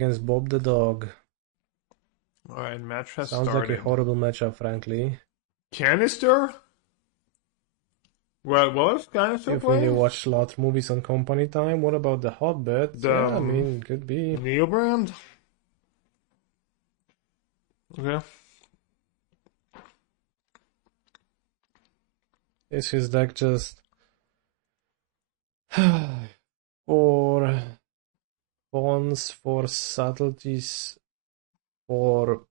against Bob the dog. Alright, match has Sounds started. like a horrible matchup, frankly. Kanister? What was Kanister If we playing? watch slaughter movies on company time, what about the Hobbit? The Yeah, I mean, could be. Neobrand? Okay. Is his deck just for pawns, for subtleties, for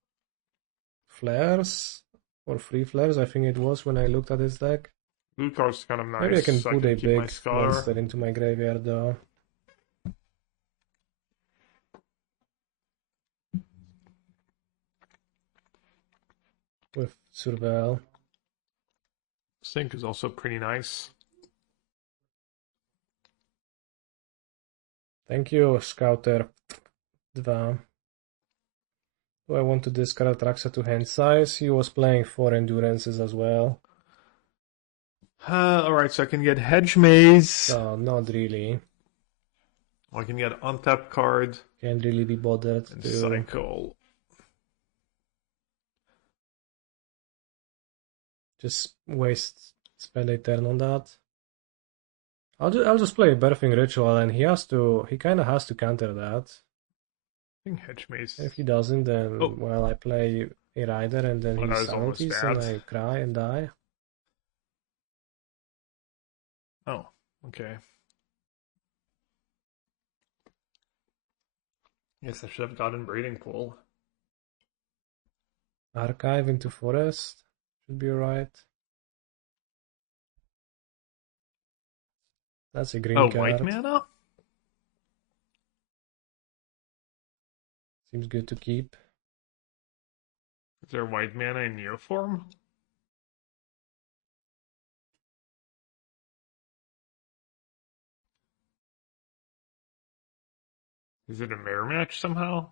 flares, for free flares? I think it was when I looked at his deck. Blue card's kind of Maybe I can nice. I put a can keep my big scholar. monster into my graveyard though. With Surveil. Sync is also pretty nice. Thank you, Scouter 2. Do I want to discard Atraxa to hand size? He was playing 4 endurances as well. Alright, so I can get Hedge Maze. Not really. I can get Untap card. Can't really be bothered And to cycle. just spend a turn on that. I'll just play a Birthing Ritual, and he kind of has to counter that. I think Hedge Maze. If he doesn't, then well, I play a Rider, and then he santies, and I cry and die. Oh, okay. Yes, I should have gotten Breeding Pool. Archive into Forest should be alright. That's a green card. White mana? Seems good to keep. Is there white mana in Neoform? Is it a mirror match somehow?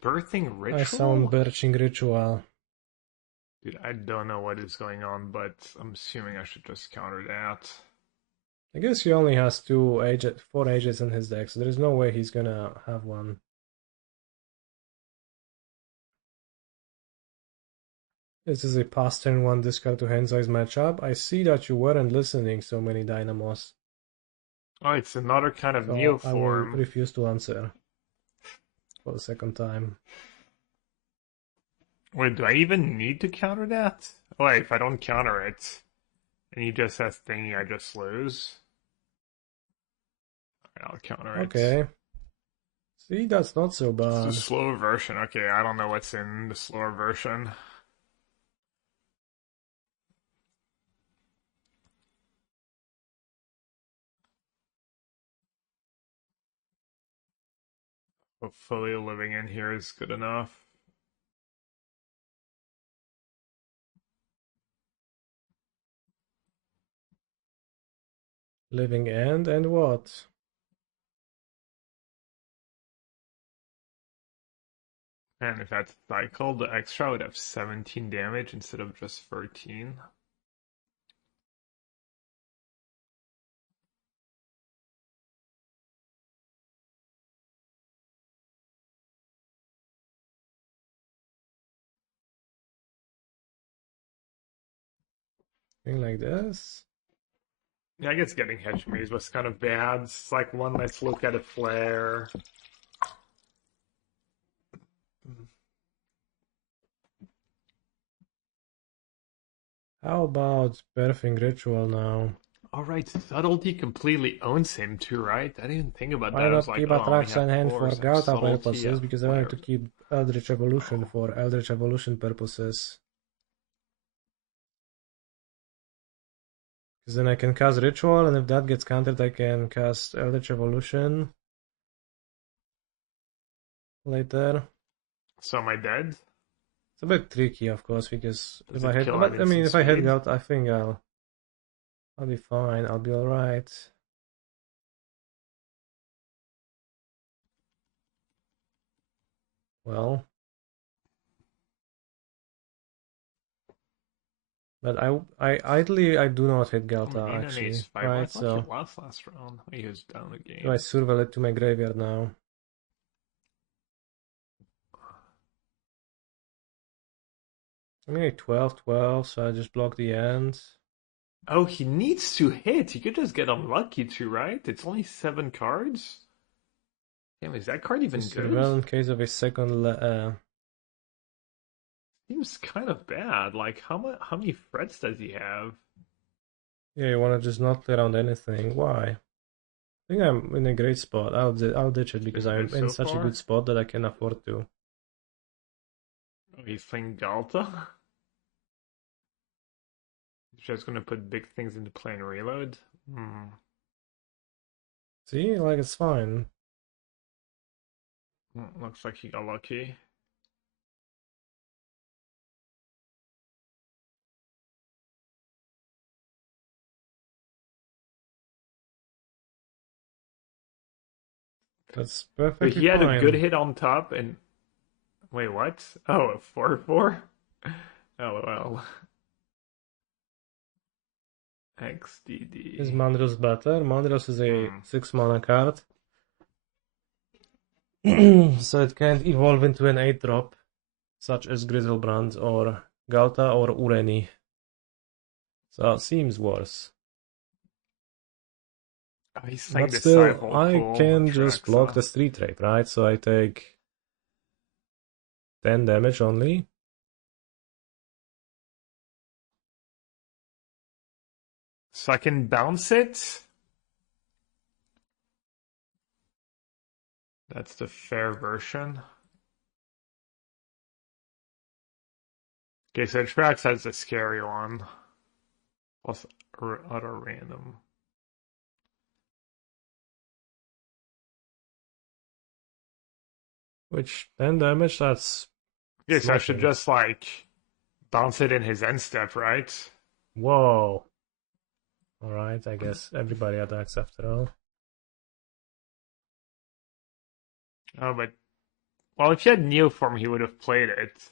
Birthing Ritual? I sound Birching Ritual. Dude, I don't know what is going on, but I'm assuming I should just counter that. I guess he only has 4 ages in his deck, so there's no way he's gonna have one. This is a past turn 1 discard to hand size matchup. I see that you weren't listening, so many Dynamos. Oh, it's another kind of So Neoform. I will refuse to answer for the second time. Wait, do I even need to counter that? Oh, wait, if I don't counter it, and he just has thingy, I just lose. Alright, I'll counter it. Okay. See, that's not so bad. It's a slower version. Okay, I don't know what's in the slower version. Hopefully living in here is good enough. Living End and what? And if that's cycled, the extra would have 17 damage instead of just 13. Thing like this? Yeah, I guess getting Hedge Maze was kind of bad. It's like one let's look at a flare. How about Birthing Ritual now? Alright, Subtlety completely owns him too, right? I didn't even think about that. Why I was not like, keep oh, Atraxa in hand for Gauta Subtlety, purposes? Because I wanted to keep Eldritch Evolution for Eldritch Evolution purposes. Because then I can cast Ritual, and if that gets countered, I can cast Eldritch Evolution later. So am I dead? It's a bit tricky, of course, because Does if I it hit, kill but I mean, if I hit speed? Gauta, I think I'll be fine. I'll be all right. Well, But I do not hit I'm an Galta in an ace actually, 5. I right? thought you So lost last round. He was down the do I game. surveil it to my graveyard now? I mean, like 12-12, so I just block the end. Oh, he needs to hit. He could just get unlucky too, right? It's only 7 cards. Damn, is that card even Just good? surveil in case of a second. Seems kind of bad. Like, how many frets does he have? Yeah, you wanna just not play around anything. Why? I think I'm in a great spot. I'll ditch it It's because been good I'm in so such a good far. spot that I can afford to. Oh, he's playing Galta. He's just gonna put big things into play and reload. Hmm. See, like it's fine. Looks like he got lucky. That's So perfectly he had a good fine. hit on top and wait, what? Oh, a 4/4? LOL. Is XDD. Mandril's better? Mandril's is a Hmm. 6 mana card. So it can't evolve into an 8 drop, such as Grizzlebrand or Galta or Ureni. So it seems worse. Oh, he's playing But the still, Cyborg I full can just block Traxa. the street rate, right? So I take 10 damage only. So I can bounce it. That's the fair version. Okay, so Trax has the scary one. Plus other random. Which 10 damage, Okay, it's so I should nothing. just like bounce it in his end step, right? Whoa. Alright, I guess everybody attacks after all. Oh, but well, if he had Neoform, he would have played it.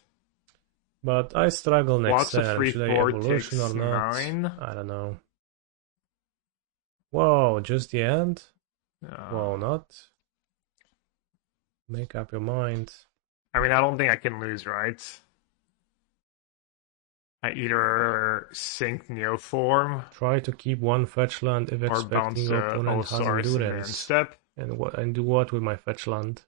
But I struggle next Lots of turn. free Should I four evolution or takes not? 9. I don't know. Whoa, just the end? Uh, Whoa, not? Make up your mind. I mean, I don't think I can lose, right? I either sink Neoform Try to keep one fetch land if or expecting bounce your opponent has Allosaurus in the end endurance. step. And do what with my fetch land?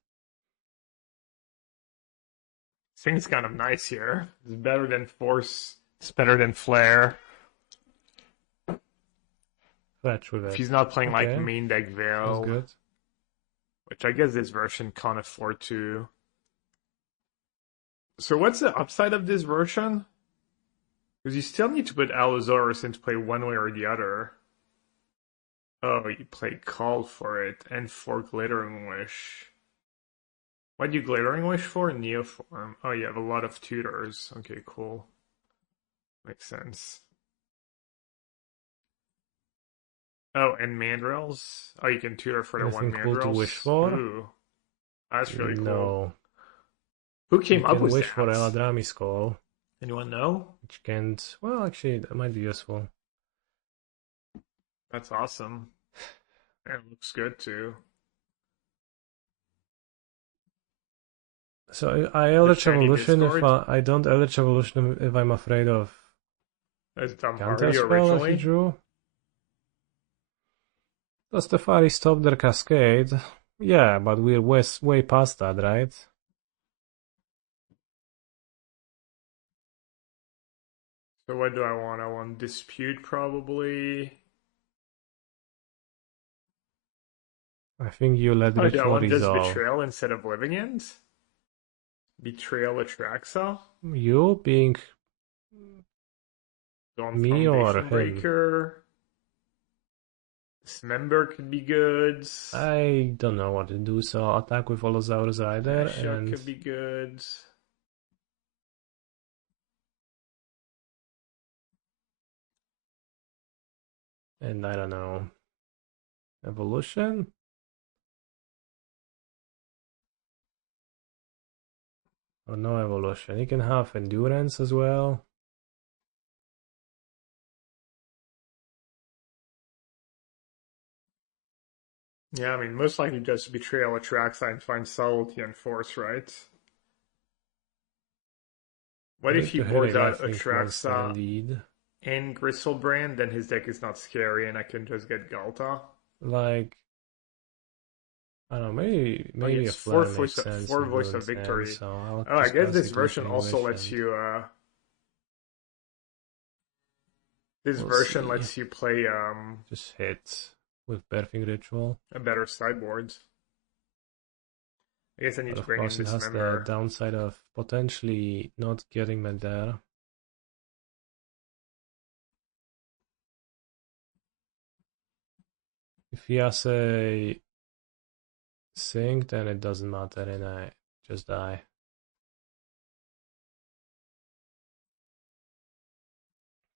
Thing's kind of nice here. It's better than Force. It's better than Flare. Fetch with If it. he's not playing like Okay, main deck that's Veil, good. which I guess this version can't afford to. So what's the upside of this version? Because you still need to put Allosaurus into play one way or the other. Oh, you play Call for it and for Glittering Wish. What do you Glittering Wish for? Neoform. Oh, you have a lot of tutors. Okay, cool. Makes sense. Oh, and mandrills. Oh, you can tutor for the one Anything cool to wish mandrills. for? Ooh, that's really cool. No. Who You came up can with wish for that? Eladrami's Call, Anyone know? which can't. Well, actually, that might be useful. That's awesome. And it looks good too. So I The Eldritch shiny Evolution if Discord. I don't Eldritch Evolution if I'm afraid of That's Damhari Counterspell that he originally. drew. Does Teferi stop their cascade? Yeah, but we're way past that, right? So what do I want? I want Dispute probably. I think you let Oh, do I Ritual want just resolve. Betrayal instead of Living End? Betrayal Atraxa? You being Dawn me or Foundation him? Breaker? Dismember could be good. I don't know what to do, so I'll attack with Allosaurus Rider Mashup could be good. and I don't know. Evolution? Or no evolution. You can have endurance as well. Yeah, I mean, most likely just Betrayal, Atraxa, and find Subtlety and Force, right? What if Going he to hit a boards out lifelink monster Atraxa indeed. and Gristlebrand, then his deck is not scary and I can just get Galta? Like, I don't know, Oh, maybe a yes, flare makes sense four in voice Duran's of hand, victory. so I'll Oh, I just guess cast this the version Glittering also Wish lets and you this we'll version see. lets you play Just hit with Birthing Ritual. a better sideboard. I guess I need But to of bring in course it has the Dismember. downside of potentially not getting me there. If he has a sink, then it doesn't matter and I just die.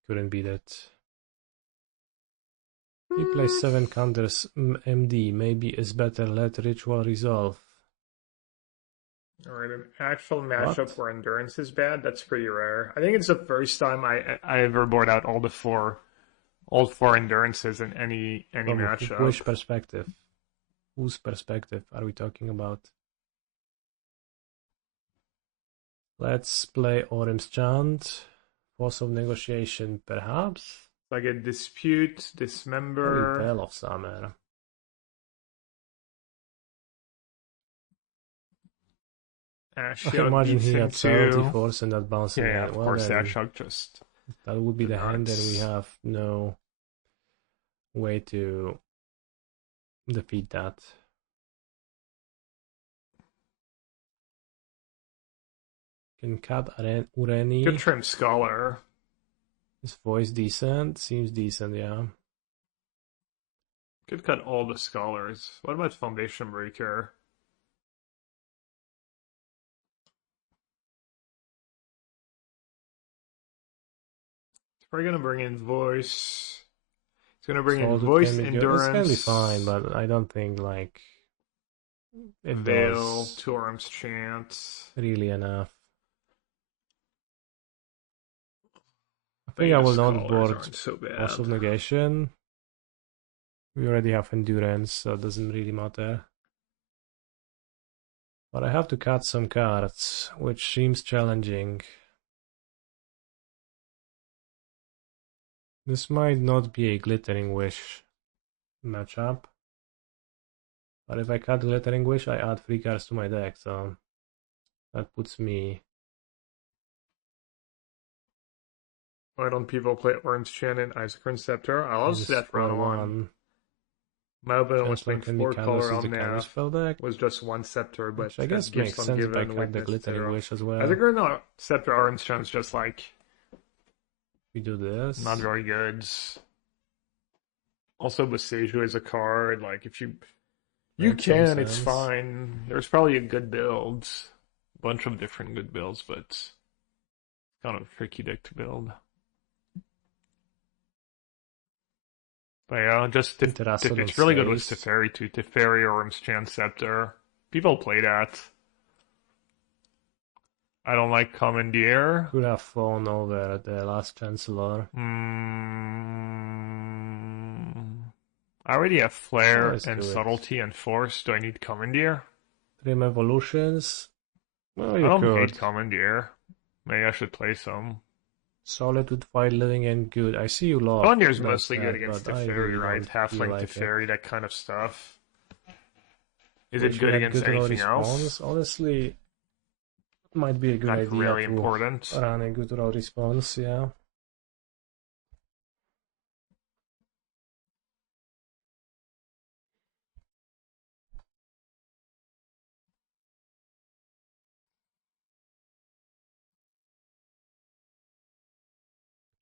Couldn't beat it. He plays 7 counters MD, maybe is better, let Ritual resolve. Alright, an actual matchup What? where endurance is bad, that's pretty rare. I think it's the first time I ever board out all four endurances in any From matchup. which perspective? Whose perspective are we talking about? Let's play Orim's Chant. Force of Negotiation, perhaps? Like a Dispute, Maybe Dismember. Veil of Summer. I Ashiok imagine beats he him had Subtlety too. Force and that bouncing Yeah, hand. of Well course, then, Ashiok just that would be the hand and we nuts. have no way to defeat that. Can cut Good Ureni. trim Scholar. His voice decent? Seems decent, yeah. Could cut all the Scholars. What about Foundation Breaker? We're gonna bring in Voice. It's gonna bring in Solitude Voice, can be good. This can be Endurance, fine, but I don't think like it Veil, does Two Arms Chant. really enough. I But think I yeah, will not Scholars board aren't so Force bad. of Negation. We already have Endurance, so it doesn't really matter. But I have to cut some cards, which seems challenging. This might not be a Glittering Wish matchup. But if I cut Glittering Wish, I add 3 cards to my deck, so that puts me... Why don't people play Orange Chant and Icecrown Scepter? I also see in that for round square one. one. My opponent was Chancellor playing can be 4 cut color versus the on NAF. Kanister deck, Was just one Scepter, but which I guess had makes Gifts sense if I Ungiven, cut the Witness, Glittering etc. Wish as I well. think no, Scepter Orange Chant's just like We do this. not very good. Also, Boseiju is a card. Like if you Makes some can, it's sense. fine. There's probably a good build, bunch of different good builds, but it's kind of a tricky deck to build. But yeah, just it's really good with Teferi too. Teferi or Chant Scepter. People play that. I don't like Commandeer. Could have flown over the last Chancellor. I already have Flare Let's and do it. Subtlety and Force. Do I need Commandeer? Trim Evolutions. Well, I you don't could. hate Commandeer. Maybe I should play some. Solitude, Fight, Living, and Good. I see you love. Commandeer's mostly good against but I Teferi, really right? don't Halfling like Teferi, that kind of stuff. Is Wish it we good had against good roll anything response. else? Honestly, it might be a good Not idea really to important. run a good roll response, yeah.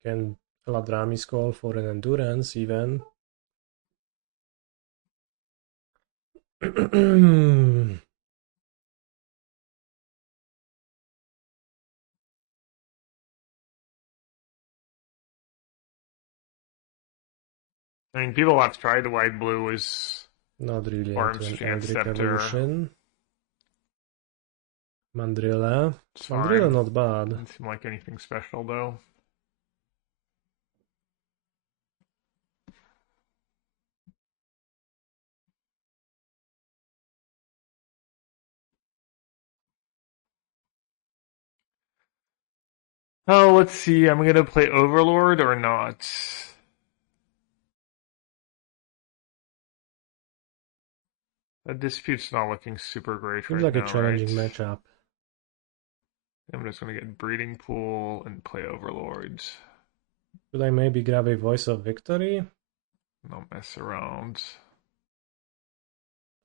Can Ladrami's call for an endurance even? I mean, people have tried the white blue as Not really Arms into an Chant Eldritch Scepter. Evolution. Mandrilla. It's Mandrilla fine. not bad. Doesn't seem like anything special though. Oh, let's see. I'm gonna play Overlord or not. That dispute's not looking super great Seems right like a now, right? challenging matchup. I'm just gonna get Breeding Pool and play Overlords. Should I maybe grab a Voice of Victory? Don't mess around.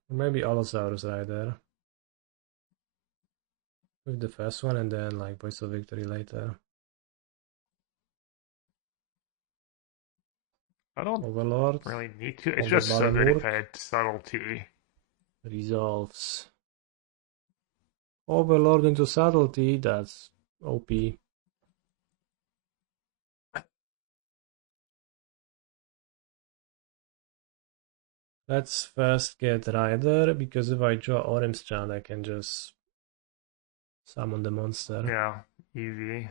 Or maybe Allosaurus Rider. With the first one and then like Voice of Victory later. I don't Overlord. really need to. It's On the just so good if Balamurk. I had Subtlety. Resolves. Overlord into Subtlety, that's OP. Let's first get Rider, because if I draw Orimstrand, I can just summon the monster. Yeah, easy.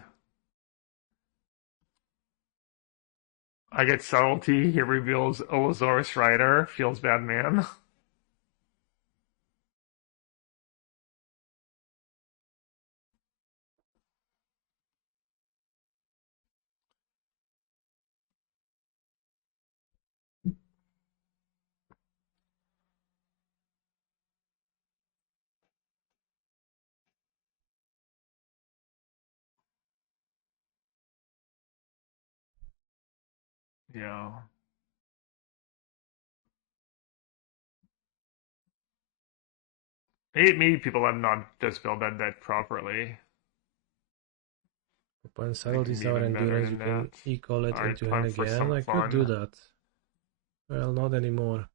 I get Subtlety. He reveals Allosaurus Rider. Feels bad, man. Yeah. Maybe people have not just built that deck properly. When It can Subtlety's be our even better endurance, you than that. can e-call it Alright, into hand time for again. some I could do fun. that. Well, not anymore.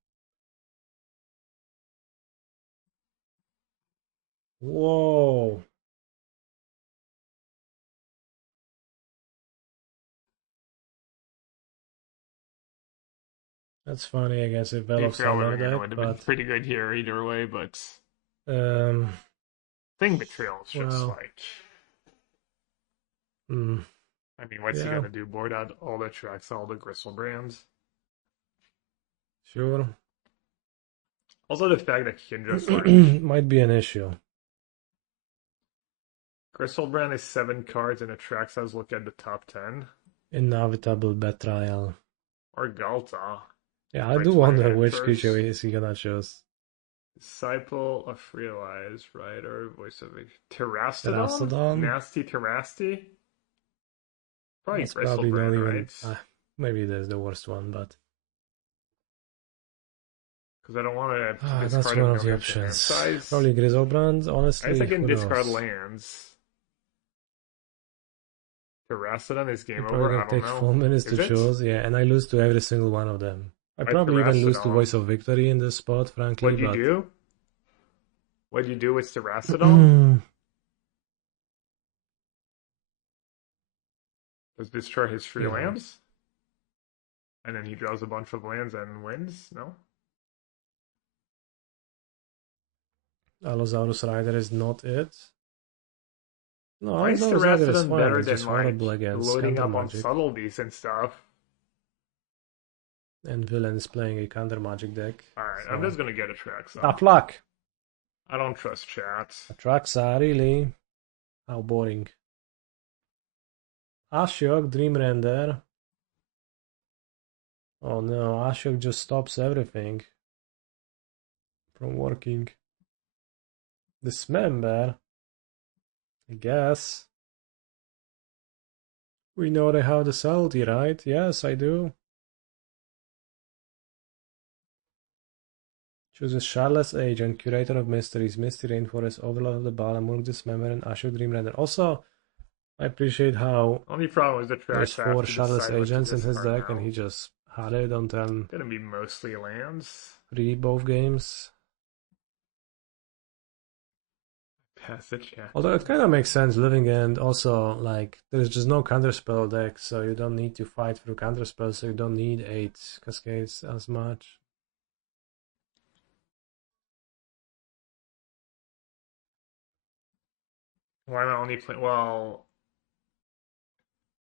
Whoa! That's funny, I guess, a Veil of Summer Betrayal deck, would have been but pretty good here either way, but um, Thing Betrayal is just well, like, mm, I mean, what's he yeah, gonna do? Board out all the tracks, all the Gristlebrands? sure. Also, the fact that he can just like Might be an issue. Gristlebrand is 7 cards and attracts us. Look at the top 10. Inevitable betrayal. Or Galta. Yeah, I For do 20 wonder mana which creature first. is he gonna choose. Disciple of Realize, Rider, Voice of Terastodon? Terastodon? Nasty Terasti? Probably That's probably not Gristlebrand, even. right? Maybe that's the worst one, but Because I don't want to have to that's discard a one of the million to hand options. size. Probably Grizzlebrand. I guess I Honestly, can who discard knows? lands. Terastodon is You're game probably over? gonna I don't take know. 4 minutes to Is it? choose, yeah, and I lose to every single one of them. I I probably even lose to Terastodon. Voice of Victory in this spot, frankly, What'd you but do? What'd you do with Terastodon? Does destroy his free you know, lands? And then he draws a bunch of lands and wins? No? Allosaurus Rider is not it. No, Why is Allosaurus Rider is Terastodon fine. better It's than just like horrible against loading counter up on magic, subtleties and stuff? and Villain is playing a counter magic deck. Alright, I'm So just gonna get a Traxa. tough luck. I don't trust chat. Atraxa, really? How boring. Ashok, Dream Render. Oh no, Ashok just stops everything from working. Dismember, I guess. We know they have the subtlety, right? Yes, I do. Choose a Charlotte's Agent, Curator of Mysteries, Misty Rainforest, Overlord of the Balamurk, Dismember, and Ashok Dream Render. Also, I appreciate how Only problem is the there's tracks I have 4 to Charlotte's decide what to Agents in his discard deck, and now. he just had it on turn Gonna be mostly lands. 3 both games. Pass the chat. Although it kind of makes sense, Living End also, like, there's just no counterspell deck, so you don't need to fight through counterspells, so you don't need 8 cascades as much. Why am I only playing? Well,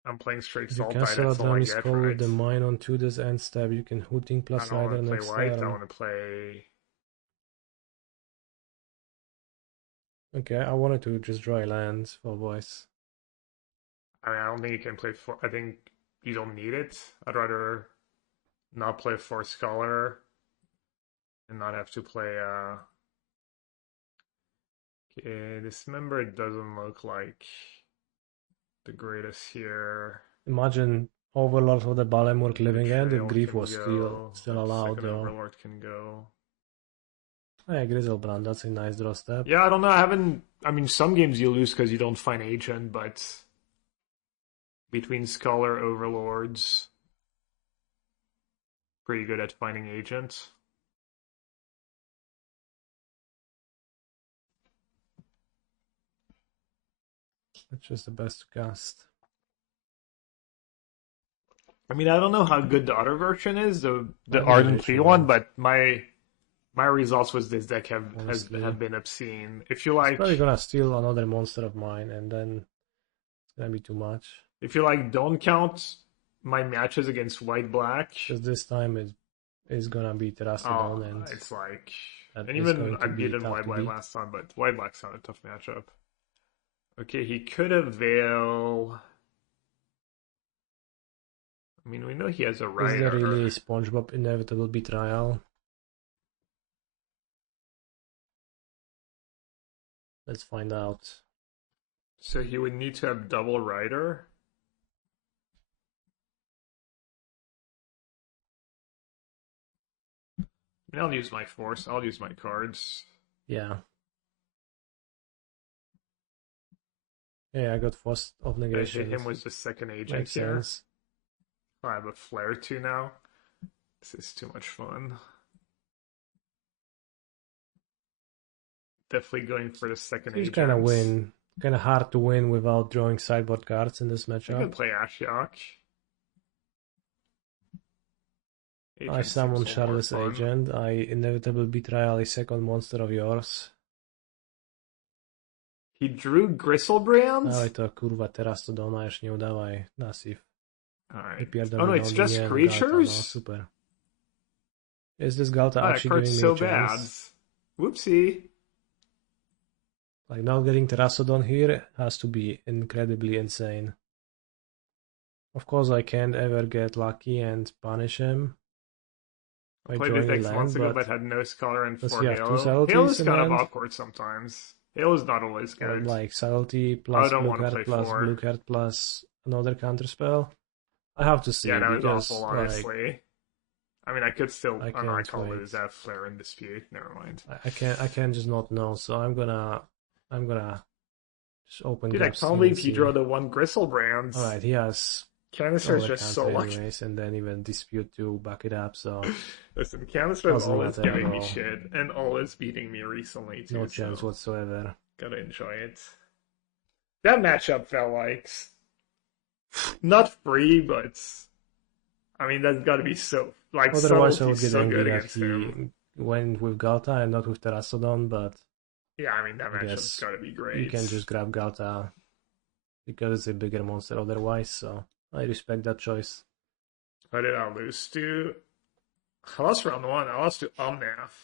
I'm playing straight If you Sultai, cancel a that's all I Dragon's get, Call with right? the mine on 2 this end step, you can Hooting I plus don't Rider want to play next white, I turn. want to play... Okay, I wanted to just draw a land for voice. I mean, I don't think you can play for. I think you don't need it. I'd rather not play for Scholar and not have to play. Okay, this member doesn't look like the greatest here. Imagine Overlord of the Balemurk living end if Betrayal Grief can was go. still allowed Second though. Overlord can go. Yeah, Grizzlebrand, that's a nice draw step. Yeah, I don't know. I mean, some games you lose because you don't find agent, but between Scholar Overlords, pretty good at finding agent. That's just the best to cast. I mean, I don't know how good the other version is, the Maybe Ardent Invasion 3 one, World. but my results with this deck Honestly. have been obscene. If you It's like, probably gonna steal another monster of mine, and then it's gonna be too much. if you like, don't count my matches against white black. Because this time it is gonna be Terastodon, and it's like, that and is even going I to be beat in tough white to black beat. last time, but white black's not a tough matchup. Okay, he could have Veil. I mean, we know he has a Is there rider. really a SpongeBob inevitable betrayal? Let's find out. So he would need to have double rider. I mean, I'll use my force. I'll use my cards. Yeah. Yeah, I got Force of I Negation. hit him with the second agent Makes here. sense. I have a flare too now. This is too much fun. Definitely going for the second He's agent. kind of hard to win without drawing sideboard cards in this I matchup. could play Ashiok. I summon Shardless Agent. I inevitable betrayal a second monster of yours. He drew Gristlebrand? Dávaj to kurva Terastodona, až neudávaj Nasif. Alright. Oh no, it's just Galta, creatures? no, super. Is this Galta Oh, that actually card's giving me so a chance? bad. Whoopsie. Like, not getting Terastodon here has to be incredibly insane. Of course, I can't ever get lucky and punish him by Played drawing this a deck land, months ago, but but had no Scholar and does 4 he have two Halo. subtleties Halo's in kind of hand? awkward sometimes. Halo's not always Or good. like subtlety plus don't blue wanna card play plus 4. blue card plus another counterspell. I have to see Yeah, that was because awful, like honestly. I mean, I could still. I I know I can't can't wait. lose. I have Flare and Dispute. Never mind. I can't just not know. So I'm gonna just open. Dude, I Grab can't believe he drew the one Gristlebrand. All right, he has Kanister is other just so counter lucky. anyways, and then even dispute to back it up. So Listen, Kanister is Doesn't always matter at giving me all. shit and always beating me recently too. no chance so whatsoever. gotta enjoy it. That matchup felt like not free, but I mean that's got to be so like Otherwise, I would subtlety's get so angry good that against he him. went with Galta and not with Terastodon, but Yeah, I mean that I matchup's guess got to be great. you can just grab Galta because it's a bigger monster otherwise. So I respect that choice. What did I lose to? I lost round 1. I lost to Omnath.